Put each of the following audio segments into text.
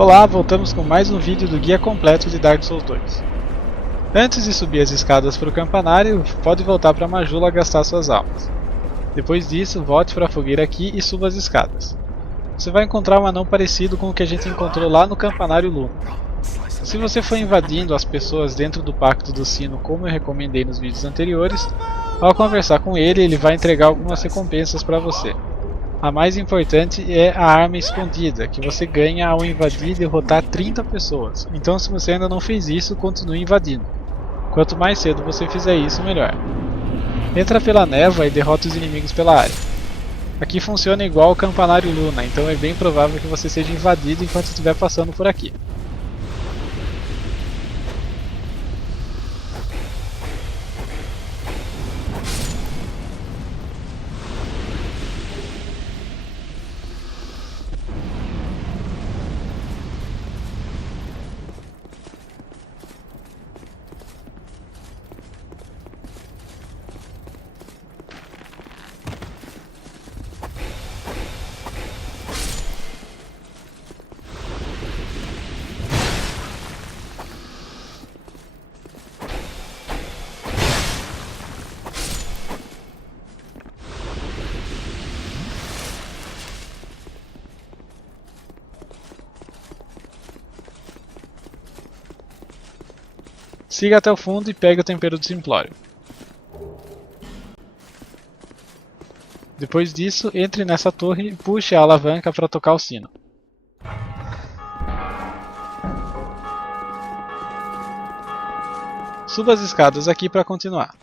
Olá, voltamos com mais um vídeo do guia completo de Dark Souls 2. Antes de subir as escadas para o campanário, pode voltar para Majula gastar suas almas. Depois disso, volte para a fogueira aqui e suba as escadas. Você vai encontrar um anão parecido com o que a gente encontrou lá no campanário Luna. Se você for invadindo as pessoas dentro do Pacto do Sino como eu recomendei nos vídeos anteriores, ao conversar com ele, ele vai entregar algumas recompensas para você. A mais importante é a arma escondida, que você ganha ao invadir e derrotar 30 pessoas. Então se você ainda não fez isso, continue invadindo. Quanto mais cedo você fizer isso, melhor. Entra pela névoa e derrota os inimigos pela área. Aqui funciona igual ao campanário Luna, então é bem provável que você seja invadido enquanto estiver passando por aqui. Siga até o fundo e pegue o tempero do simplório. Depois disso, entre nessa torre e puxe a alavanca para tocar o sino. Suba as escadas aqui para continuar.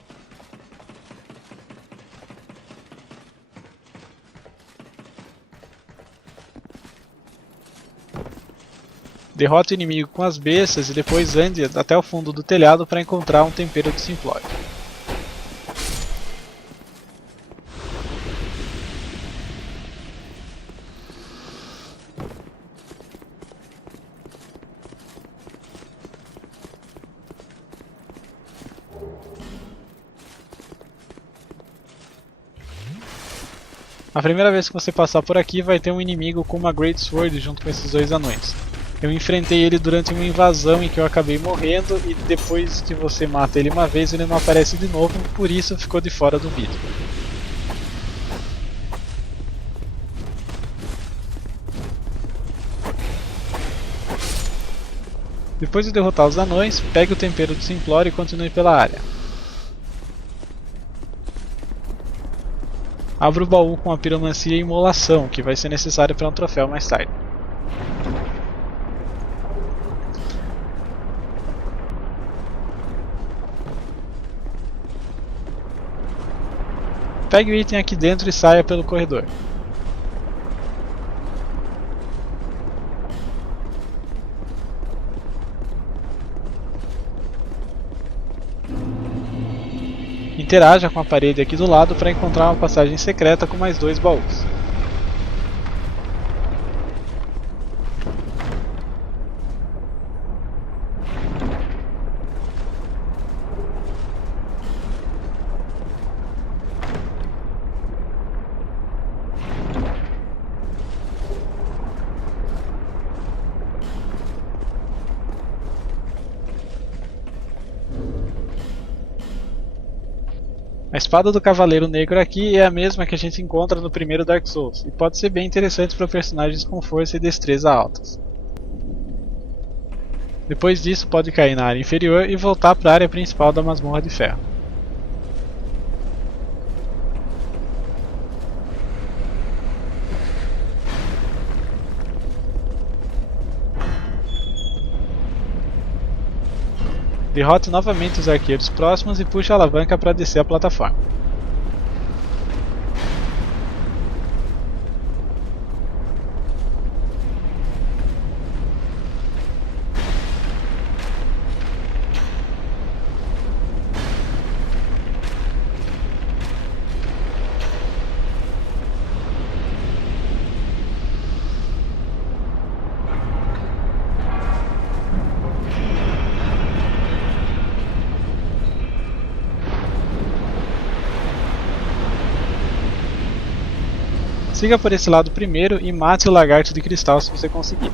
Derrote o inimigo com as bestas e depois ande até o fundo do telhado para encontrar um tempero do simplório. A primeira vez que você passar por aqui vai ter um inimigo com uma Great Sword junto com esses dois anões. Eu enfrentei ele durante uma invasão em que eu acabei morrendo e depois que você mata ele uma vez ele não aparece de novo, por isso ficou de fora do vídeo. Depois de derrotar os anões, pegue o tempero do simplório e continue pela área. Abra o baú com a piromancia e imolação, que vai ser necessário para um troféu mais tarde. Pegue o item aqui dentro e saia pelo corredor. Interaja com a parede aqui do lado para encontrar uma passagem secreta com mais dois baús. A espada do Cavaleiro Negro aqui é a mesma que a gente encontra no primeiro Dark Souls, e pode ser bem interessante para personagens com força e destreza altas. Depois disso pode cair na área inferior e voltar para a área principal da Masmorra de Ferro. Derrote novamente os arqueiros próximos e puxe a alavanca para descer a plataforma. Siga por esse lado primeiro e mate o lagarto de cristal se você conseguir.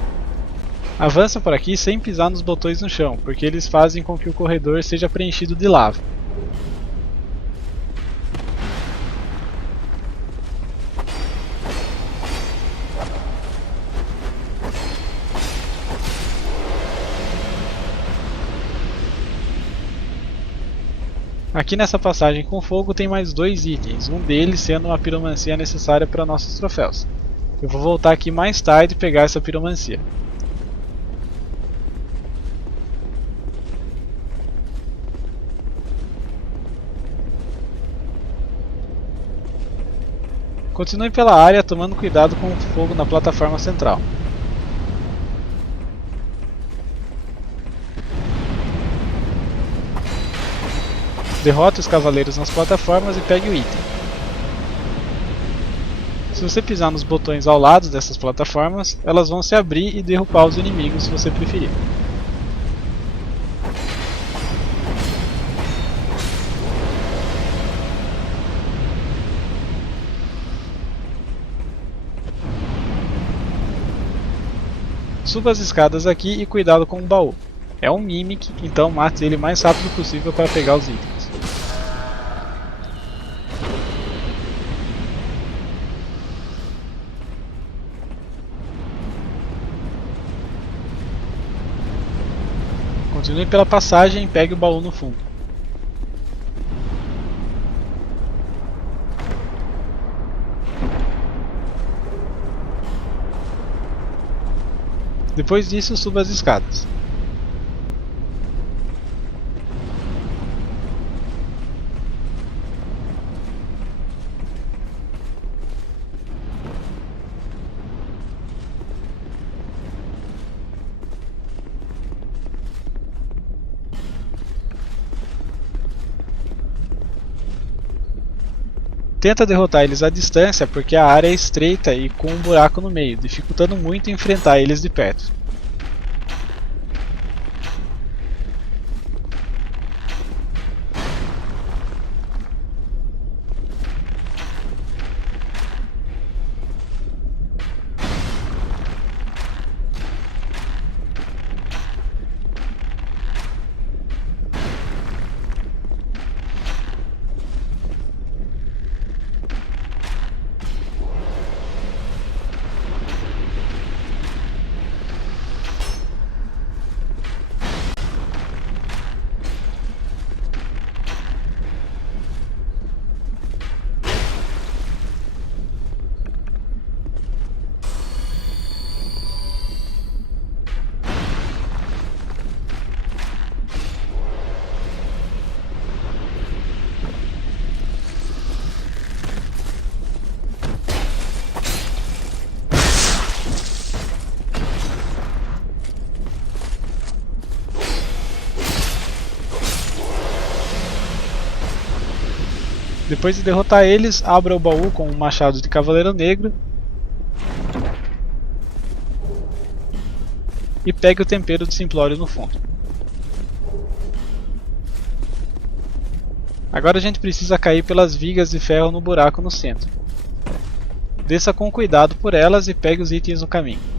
Avança por aqui sem pisar nos botões no chão, porque eles fazem com que o corredor seja preenchido de lava. Aqui nessa passagem com fogo tem mais 2 itens, um deles sendo uma piromancia necessária para nossos troféus. Eu vou voltar aqui mais tarde e pegar essa piromancia. Continue pela área tomando cuidado com o fogo na plataforma central. Derrote os cavaleiros nas plataformas e pegue o item. Se você pisar nos botões ao lado dessas plataformas, elas vão se abrir e derrubar os inimigos se você preferir. Suba as escadas aqui e cuidado com o baú. É um Mimic, então mate ele o mais rápido possível para pegar os itens. Continue pela passagem e pegue o baú no fundo. Depois disso, suba as escadas. Tenta derrotar eles à distância porque a área é estreita e com um buraco no meio, dificultando muito enfrentar eles de perto. Depois de derrotar eles, abra o baú com um machado de cavaleiro negro e pegue o tempero de simplório no fundo. Agora a gente precisa cair pelas vigas de ferro no buraco no centro. Desça com cuidado por elas e pegue os itens no caminho.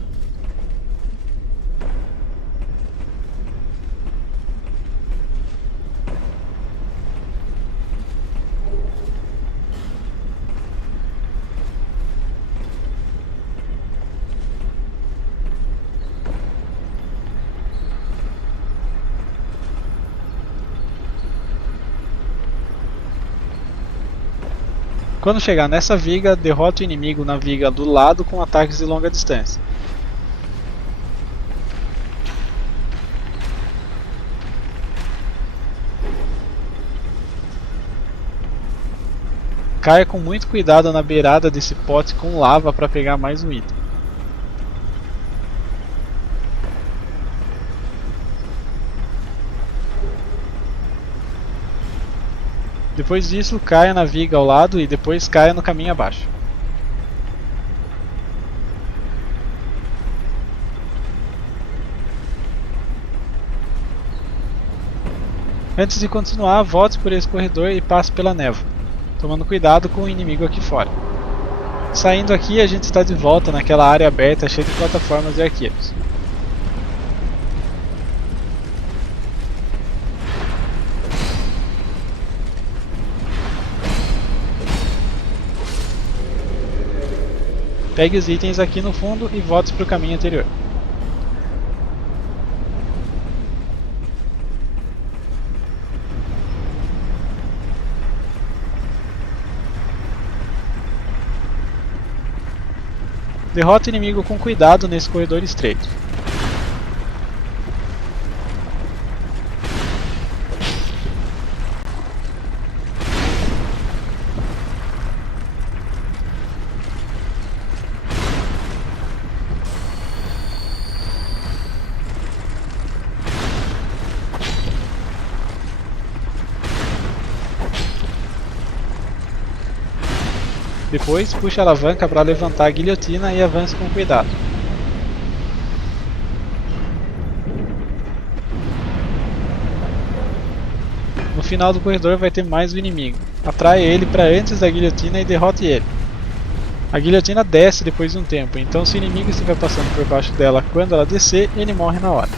Quando chegar nessa viga, derrote o inimigo na viga do lado com ataques de longa distância. Caia com muito cuidado na beirada desse pote com lava para pegar mais um item. Depois disso, caia na viga ao lado e depois caia no caminho abaixo. Antes de continuar, volte por esse corredor e passe pela névoa, tomando cuidado com o inimigo aqui fora. Saindo aqui, a gente está de volta naquela área aberta cheia de plataformas e arqueiros. Pegue os itens aqui no fundo e volte para o caminho anterior. Derrota o inimigo com cuidado nesse corredor estreito. Depois, puxe a alavanca para levantar a guilhotina e avance com cuidado. No final do corredor vai ter mais um inimigo. Atraia ele para antes da guilhotina e derrote ele. A guilhotina desce depois de um tempo, então se o inimigo estiver passando por baixo dela quando ela descer, ele morre na hora.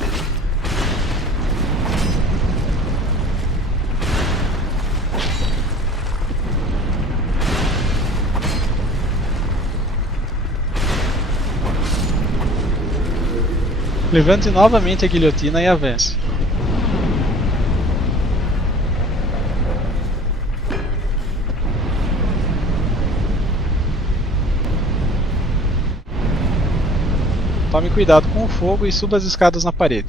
Levante novamente a guilhotina e avance. Tome cuidado com o fogo e suba as escadas na parede.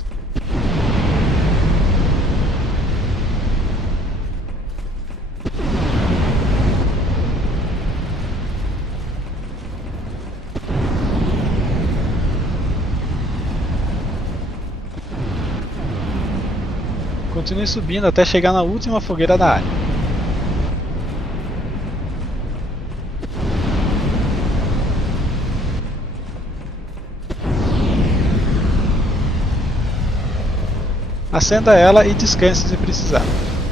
Continue subindo até chegar na última fogueira da área. Acenda ela e descanse se precisar.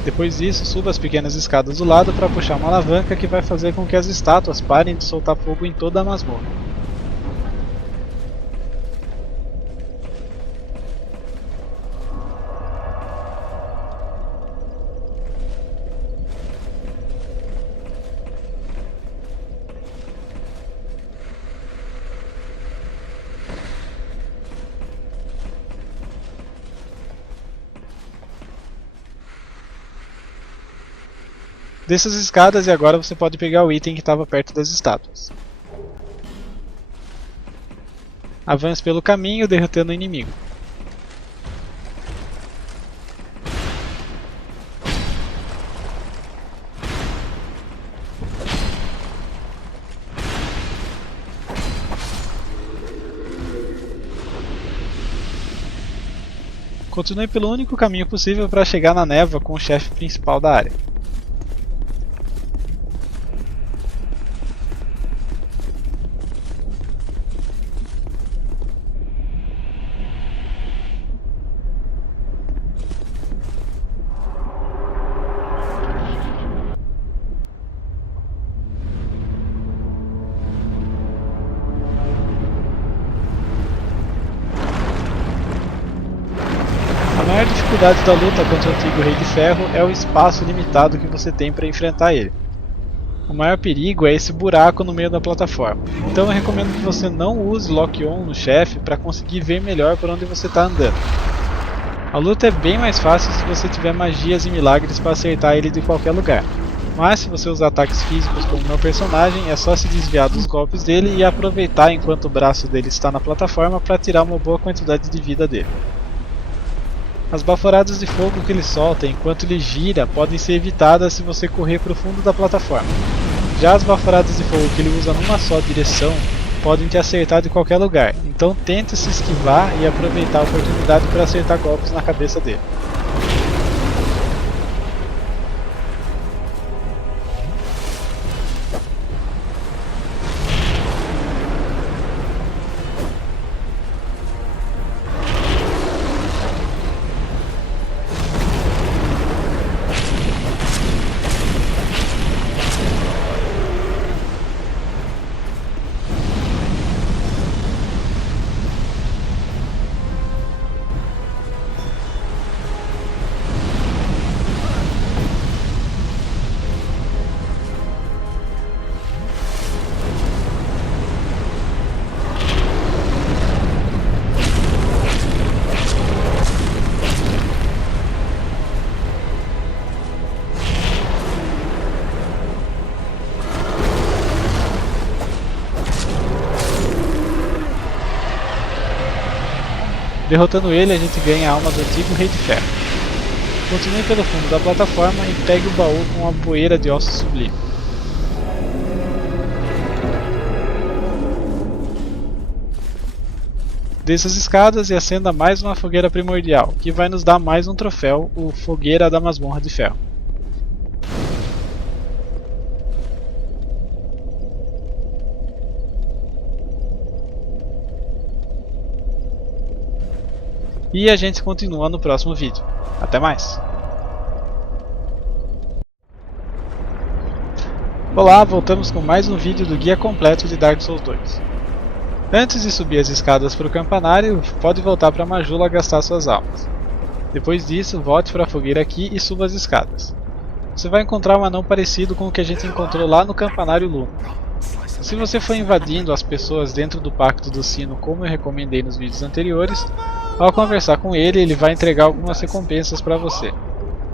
Depois disso, suba as pequenas escadas do lado para puxar uma alavanca que vai fazer com que as estátuas parem de soltar fogo em toda a masmorra. Desça as escadas e agora você pode pegar o item que estava perto das estátuas. Avance pelo caminho, derrotando o inimigo. Continue pelo único caminho possível para chegar na névoa com o chefe principal da área. A maior dificuldade da luta contra o antigo Rei de Ferro é o espaço limitado que você tem para enfrentar ele. O maior perigo é esse buraco no meio da plataforma, então eu recomendo que você não use Lock-On no chefe para conseguir ver melhor por onde você está andando. A luta é bem mais fácil se você tiver magias e milagres para acertar ele de qualquer lugar, mas se você usar ataques físicos como meu personagem, é só se desviar dos golpes dele e aproveitar enquanto o braço dele está na plataforma para tirar uma boa quantidade de vida dele. As baforadas de fogo que ele solta enquanto ele gira podem ser evitadas se você correr para o fundo da plataforma. Já as baforadas de fogo que ele usa numa só direção podem te acertar de qualquer lugar, então tente se esquivar e aproveitar a oportunidade para acertar golpes na cabeça dele. Derrotando ele, a gente ganha a alma do antigo Rei de Ferro. Continue pelo fundo da plataforma e pegue o baú com uma poeira de ossos sublime. Desça as escadas e acenda mais uma fogueira primordial, que vai nos dar mais um troféu, o Fogueira da Masmorra de Ferro. E a gente continua no próximo vídeo. Até mais! Olá, voltamos com mais um vídeo do guia completo de Dark Souls 2. Antes de subir as escadas para o campanário, pode voltar para Majula gastar suas almas. Depois disso, volte para a fogueira aqui e suba as escadas. Você vai encontrar um anão parecido com o que a gente encontrou lá no campanário Luna. Se você for invadindo as pessoas dentro do Pacto do Sino, como eu recomendei nos vídeos anteriores, ao conversar com ele, ele vai entregar algumas recompensas para você.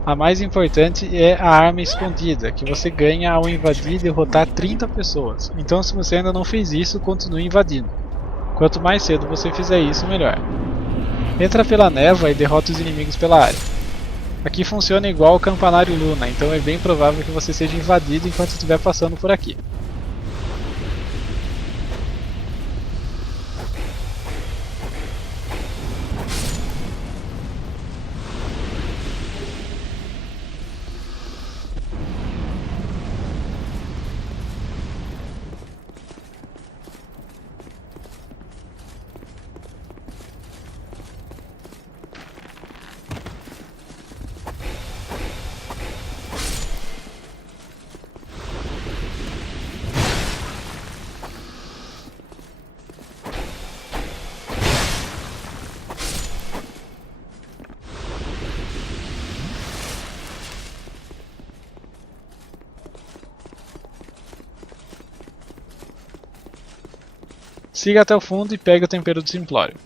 A mais importante é a arma escondida, que você ganha ao invadir e derrotar 30 pessoas. Então, se você ainda não fez isso, continue invadindo. Quanto mais cedo você fizer isso, melhor. Entra pela névoa e derrota os inimigos pela área. Aqui funciona igual ao campanário Luna, então é bem provável que você seja invadido enquanto estiver passando por aqui. Siga até o fundo e pegue o tempero do simplório.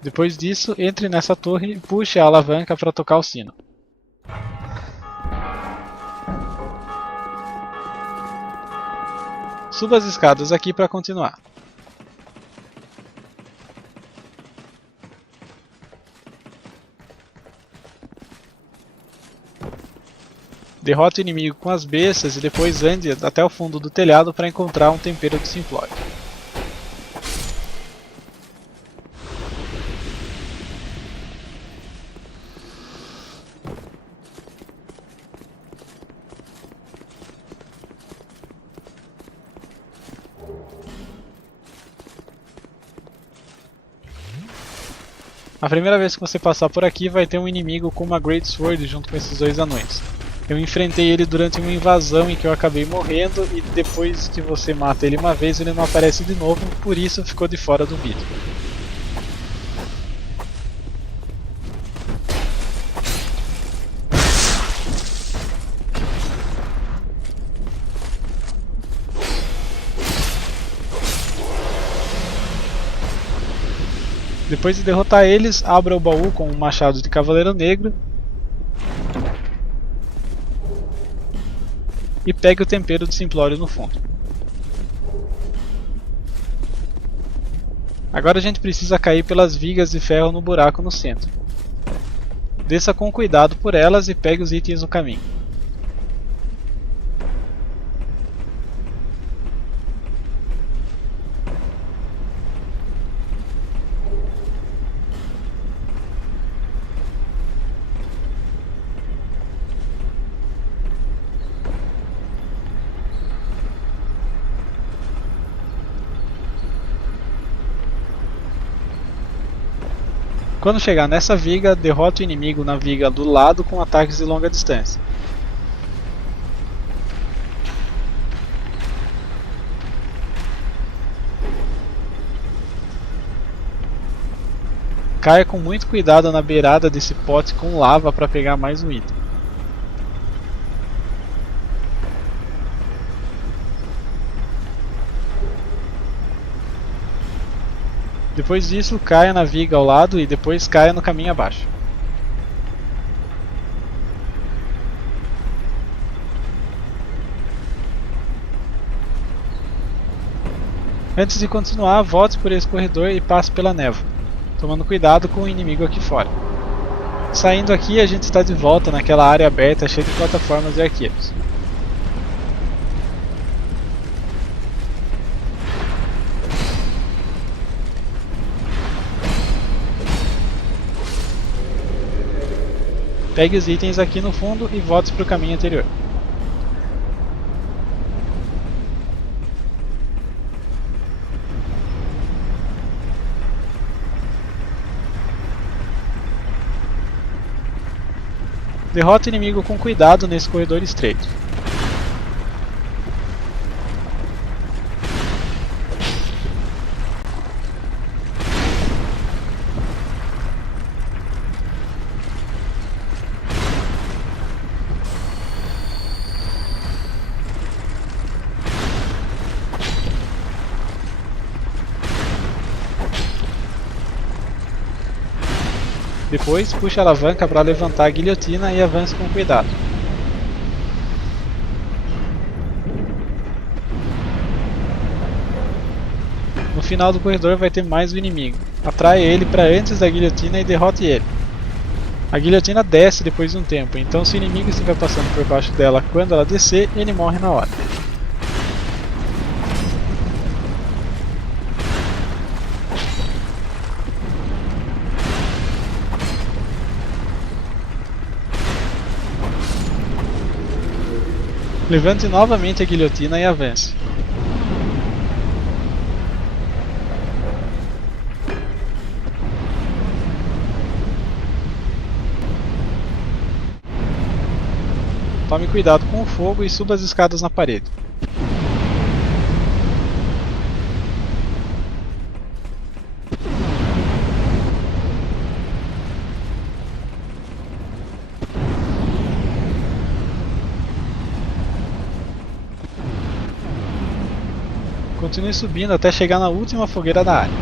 Depois disso, entre nessa torre e puxe a alavanca para tocar o sino. Suba as escadas aqui para continuar. Derrote o inimigo com as bestas e depois ande até o fundo do telhado para encontrar um tempero do simplório. A primeira vez que você passar por aqui vai ter um inimigo com uma Great Sword junto com esses dois anões. Eu enfrentei ele durante uma invasão em que eu acabei morrendo e depois que você mata ele uma vez ele não aparece de novo, por isso ficou de fora do vídeo. Depois de derrotar eles, abra o baú com um machado de Cavaleiro Negro e pegue o tempero de simplório no fundo. Agora a gente precisa cair pelas vigas de ferro no buraco no centro. Desça com cuidado por elas e pegue os itens no caminho. Quando chegar nessa viga, derrote o inimigo na viga do lado com ataques de longa distância. Caia com muito cuidado na beirada desse pote com lava para pegar mais um item. Depois disso, caia na viga ao lado e depois caia no caminho abaixo. Antes de continuar, volte por esse corredor e passe pela névoa, tomando cuidado com o inimigo aqui fora. Saindo aqui, a gente está de volta naquela área aberta cheia de plataformas e arqueiros. Pegue os itens aqui no fundo e volte para o caminho anterior. Derrote o inimigo com cuidado nesse corredor estreito. Depois, puxe a alavanca para levantar a guilhotina e avance com cuidado. No final do corredor vai ter mais um inimigo. Atraia ele para antes da guilhotina e derrote ele. A guilhotina desce depois de um tempo, então se o inimigo estiver passando por baixo dela quando ela descer, ele morre na hora. Levante novamente a guilhotina e avance. Tome cuidado com o fogo e suba as escadas na parede. Continue subindo até chegar na última fogueira da área.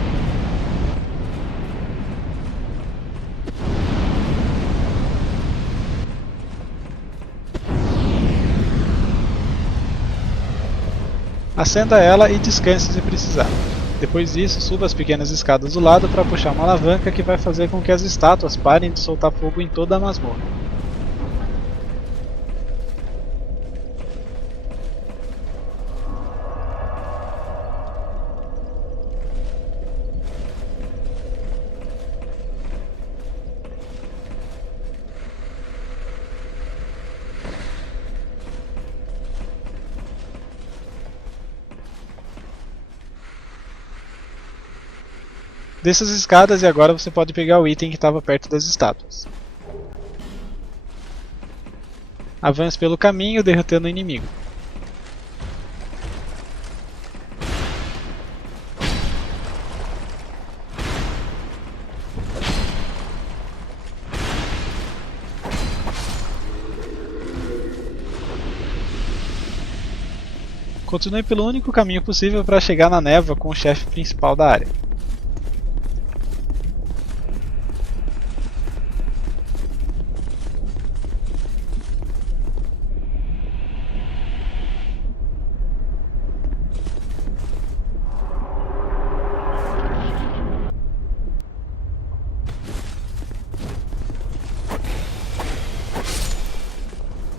Acenda ela e descanse se precisar. Depois disso, suba as pequenas escadas do lado para puxar uma alavanca que vai fazer com que as estátuas parem de soltar fogo em toda a masmorra. Desça as escadas e agora você pode pegar o item que estava perto das estátuas. Avance pelo caminho, derrotando o inimigo. Continue pelo único caminho possível para chegar na névoa com o chefe principal da área.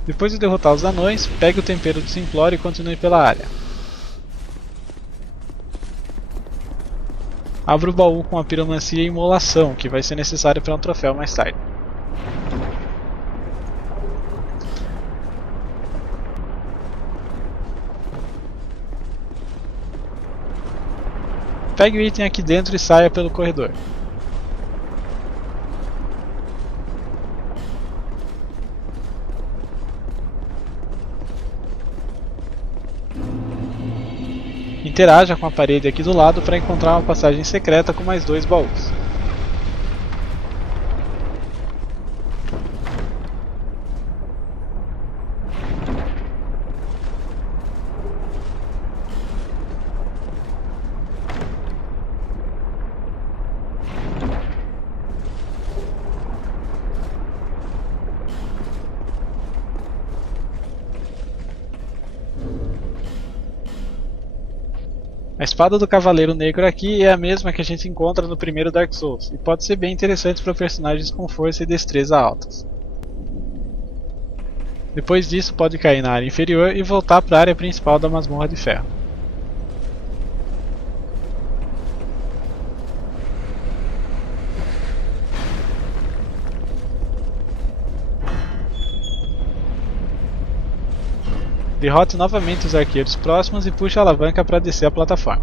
Depois de derrotar os anões, pegue o tempero do Simplório e continue pela área. Abra o baú com a piromancia e imolação, que vai ser necessário para um troféu mais tarde. Pegue o item aqui dentro e saia pelo corredor. Interaja com a parede aqui do lado para encontrar uma passagem secreta com mais 2 baús. A espada do Cavaleiro Negro aqui é a mesma que a gente encontra no primeiro Dark Souls, e pode ser bem interessante para personagens com força e destreza altas. Depois disso pode cair na área inferior e voltar para a área principal da Masmorra de Ferro. Derrote novamente os arqueiros próximos e puxe a alavanca para descer a plataforma.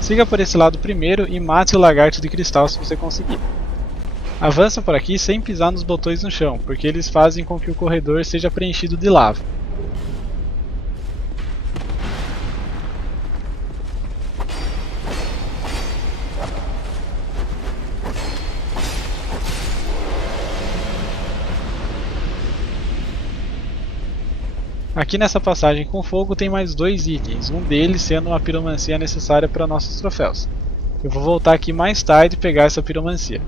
Siga por esse lado primeiro e mate o lagarto de cristal se você conseguir. Avança por aqui sem pisar nos botões no chão, porque eles fazem com que o corredor seja preenchido de lava. Aqui nessa passagem com fogo tem mais 2 itens, um deles sendo uma piromancia necessária para nossos troféus. Eu vou voltar aqui mais tarde e pegar essa piromancia.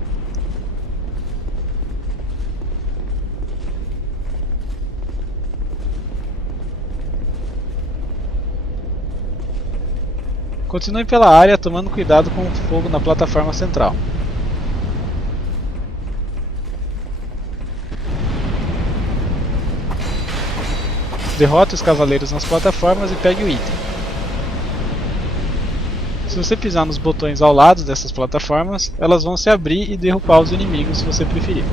Continue pela área tomando cuidado com o fogo na plataforma central. Derrote os cavaleiros nas plataformas e pegue o item. Se você pisar nos botões ao lado dessas plataformas, elas vão se abrir e derrubar os inimigos se você preferir.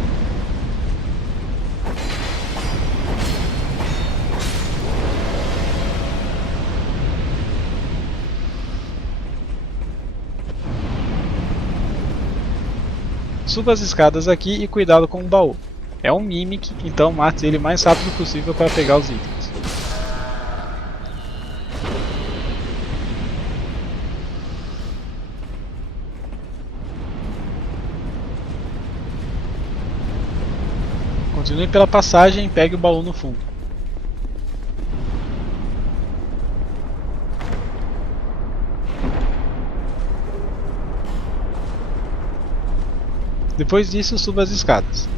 Suba as escadas aqui e cuidado com o baú. É um Mimic, então mate ele o mais rápido possível para pegar os itens. Continue pela passagem e pegue o baú no fundo. Depois disso, suba as escadas.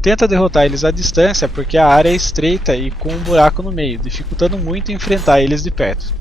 Tenta derrotar eles à distância porque a área é estreita e com um buraco no meio, dificultando muito enfrentar eles de perto.